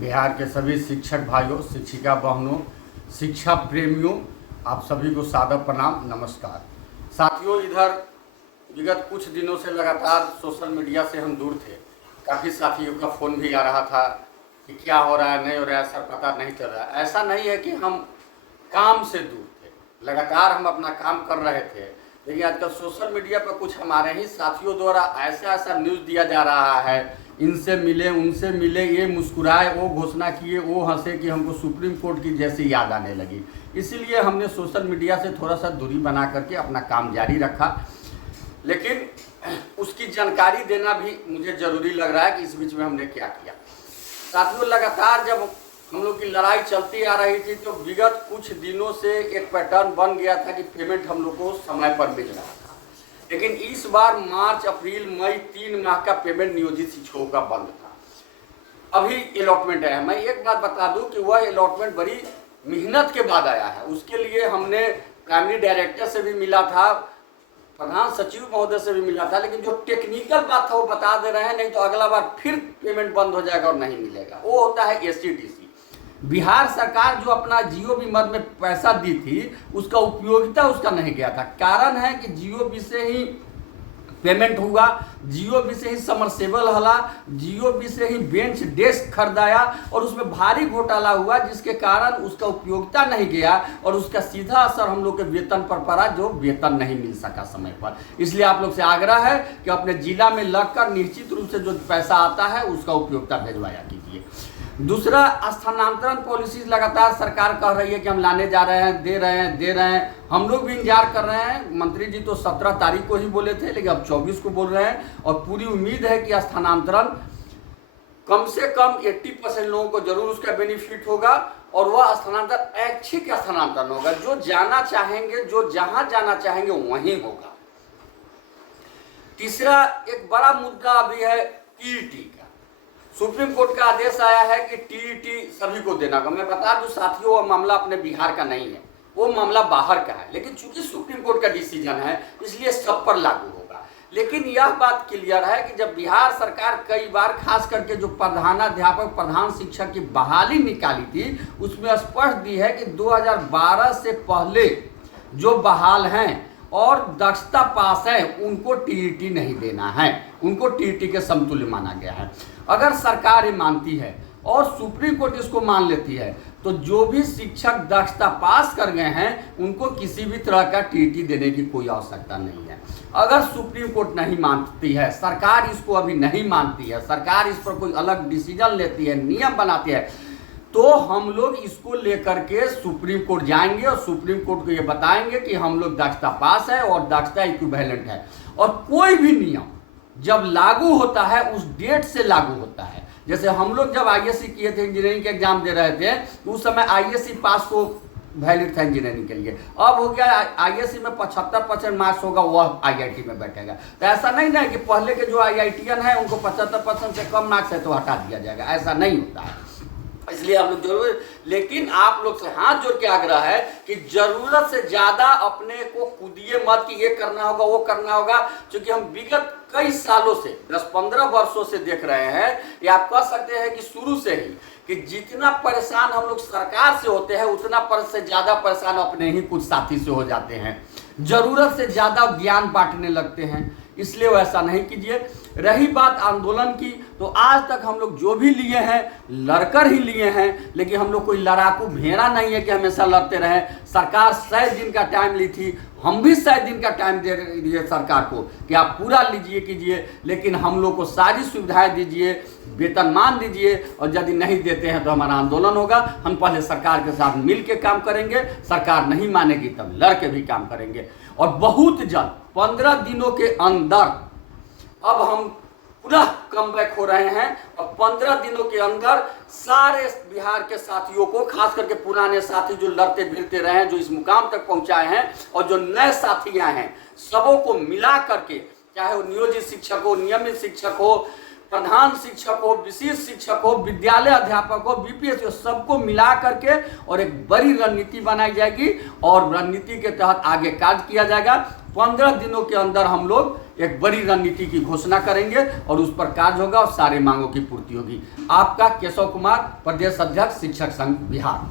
बिहार के सभी शिक्षक भाइयों, शिक्षिका बहनों, शिक्षा प्रेमियों, आप सभी को सादर प्रणाम, नमस्कार। साथियों, इधर विगत कुछ दिनों से लगातार सोशल मीडिया से हम दूर थे। काफ़ी साथियों का फ़ोन भी आ रहा था कि क्या हो रहा है, नहीं हो रहा है, सर पता नहीं चल रहा है। ऐसा नहीं है कि हम काम से दूर थे, लगातार हम अपना काम कर रहे थे, लेकिन आजकल सोशल मीडिया पर कुछ हमारे ही साथियों द्वारा ऐसा न्यूज़ दिया जा रहा है, इनसे मिले, उनसे मिले, ये मुस्कुराए, वो घोषणा किए, वो हंसे, कि हमको सुप्रीम कोर्ट की जैसी याद आने लगी। इसीलिए हमने सोशल मीडिया से थोड़ा सा दूरी बना करके अपना काम जारी रखा, लेकिन उसकी जानकारी देना भी मुझे ज़रूरी लग रहा है कि इस बीच में हमने क्या किया। साथियों, लगातार जब हम लोग की लड़ाई चलती आ रही थी तो विगत कुछ दिनों से एक पैटर्न बन गया था कि पेमेंट हम लोग को समय पर मिल रहा था, लेकिन इस बार मार्च, अप्रैल, मई 3 माह का पेमेंट नियोजित शिक्षकों का बंद था। अभी अलॉटमेंट आया। मैं एक बात बता दूं कि वह अलॉटमेंट बड़ी मेहनत के बाद आया है। उसके लिए हमने प्राइमरी डायरेक्टर से भी मिला था, प्रधान सचिव महोदय से भी मिला था, लेकिन जो टेक्निकल बात था वो बता दे रहे हैं, नहीं तो अगला बार फिर पेमेंट बंद हो जाएगा और नहीं मिलेगा। वो होता है SCTC। बिहार सरकार जो अपना GOB मद में पैसा दी थी, उसका उपयोगिता उसका नहीं गया था। कारण है कि GOB से ही पेमेंट हुआ, GOB से ही समरसेबल हला, GOB से ही बेंच डेस्क खरीदाया और उसमें भारी घोटाला हुआ, जिसके कारण उसका उपयोगिता नहीं गया और उसका सीधा असर हम लोग के वेतन पर पड़ा, जो वेतन नहीं मिल सका समय पर। इसलिए आप लोग से आग्रह है कि अपने जिला में लगकर निश्चित रूप से जो पैसा आता है उसका उपयोगिता भेजवाया कीजिए। दूसरा, स्थानांतरण पॉलिसी लगातार सरकार कह रही है कि हम लाने जा रहे हैं, दे रहे हैं। हम लोग भी इंतजार कर रहे हैं। मंत्री जी तो 17 तारीख को ही बोले थे, लेकिन अब 24 को बोल रहे हैं और पूरी उम्मीद है कि स्थानांतरण कम से कम 80% लोगों को जरूर उसका बेनिफिट होगा और वह स्थानांतरण ऐच्छिक स्थानांतरण होगा। जो जाना चाहेंगे, जो जहां जाना चाहेंगे वहीं होगा। तीसरा, एक बड़ा मुद्दा अभी है TET का। सुप्रीम कोर्ट का आदेश आया है कि TET सभी को देना होगा। मैं बता दूं साथियों, वो मामला अपने बिहार का नहीं है, वो मामला बाहर का है, लेकिन चूंकि सुप्रीम कोर्ट का डिसीजन है इसलिए सब पर लागू होगा। लेकिन यह बात क्लियर है कि जब बिहार सरकार कई बार, खास करके जो प्रधानाध्यापक, प्रधान शिक्षक की बहाली निकाली थी, उसमें स्पष्ट दी है कि 2012 से पहले जो बहाल हैं और दक्षता पास है उनको TET नहीं देना है, उनको TET के समतुल्य माना गया है। अगर सरकार ये मानती है और सुप्रीम कोर्ट इसको मान लेती है तो जो भी शिक्षक दक्षता पास कर गए हैं उनको किसी भी तरह का TET देने की कोई आवश्यकता नहीं है। अगर सुप्रीम कोर्ट नहीं मानती है, सरकार इसको अभी नहीं मानती है, सरकार इस पर कोई अलग डिसीजन लेती है, नियम बनाती है, तो हम लोग इसको लेकर के सुप्रीम कोर्ट जाएंगे और सुप्रीम कोर्ट को ये बताएंगे कि हम लोग दक्षता पास है और दक्षता इक्विवेलेंट है। और कोई भी नियम जब लागू होता है उस डेट से लागू होता है। जैसे हम लोग जब ISC किए थे, इंजीनियरिंग के एग्जाम दे रहे थे, उस समय ISC पास को वैलिड था इंजीनियरिंग के लिए। अब हो गया ISC में 75% मार्क्स होगा, वह IIT में बैठेगा। तो ऐसा नहीं ना कि पहले के जो IITian है उनको 75% से कम मार्क्स है तो हटा दिया जाएगा, ऐसा नहीं होता है। इसलिए हम लोग जरूर, लेकिन आप लोग से हाथ जोड़ के आग्रह है कि जरूरत से ज्यादा अपने को कूदिए मत कि ये करना होगा, वो करना होगा, क्योंकि हम विगत कई सालों से, 10-15 वर्षों से देख रहे हैं, या आप कह सकते हैं कि शुरू से ही, कि जितना परेशान हम लोग सरकार से होते हैं उतना से ज्यादा परेशान अपने ही कुछ साथी से हो जाते हैं। जरूरत से ज्यादा ज्ञान बांटने लगते हैं, इसलिए वैसा नहीं कीजिए। रही बात आंदोलन की, तो आज तक हम लोग जो भी लिए हैं लड़कर ही लिए हैं, लेकिन हम लोग कोई लड़ाकू भेड़ा नहीं है कि हमेशा लड़ते रहें। सरकार 100 दिन का टाइम ली थी, हम भी 100 दिन का टाइम दे दिए सरकार को कि आप पूरा लीजिए कीजिए, लेकिन हम लोग को सारी सुविधाएं दीजिए, वेतनमान दीजिए, और यदि नहीं देते हैं तो हमारा आंदोलन होगा। हम पहले सरकार के साथ मिल के काम करेंगे, सरकार नहीं मानेगी तब लड़ के भी काम करेंगे। और बहुत जल्द 15 दिनों के अंदर अब हम पुनः कम बैक हो रहे हैं और 15 दिनों के अंदर सारे बिहार के साथियों को, खास करके पुराने साथी जो लड़ते भिड़ते रहे हैं, जो इस मुकाम तक पहुंचाए हैं, और जो नए साथी आए हैं, सबों को मिला करके, चाहे वो नियोजित शिक्षक हो, नियमित शिक्षक हो, प्रधान शिक्षक हो, विशेष शिक्षक हो, विद्यालय अध्यापक हो, BPSC हो, सबको मिला करके और एक बड़ी रणनीति बनाई जाएगी और रणनीति के तहत आगे कार्य किया जाएगा। 15 दिनों के अंदर हम लोग एक बड़ी रणनीति की घोषणा करेंगे और उस पर कार्य होगा और सारे मांगों की पूर्ति होगी। आपका केशव कुमार, प्रदेश अध्यक्ष शिक्षक संघ बिहार।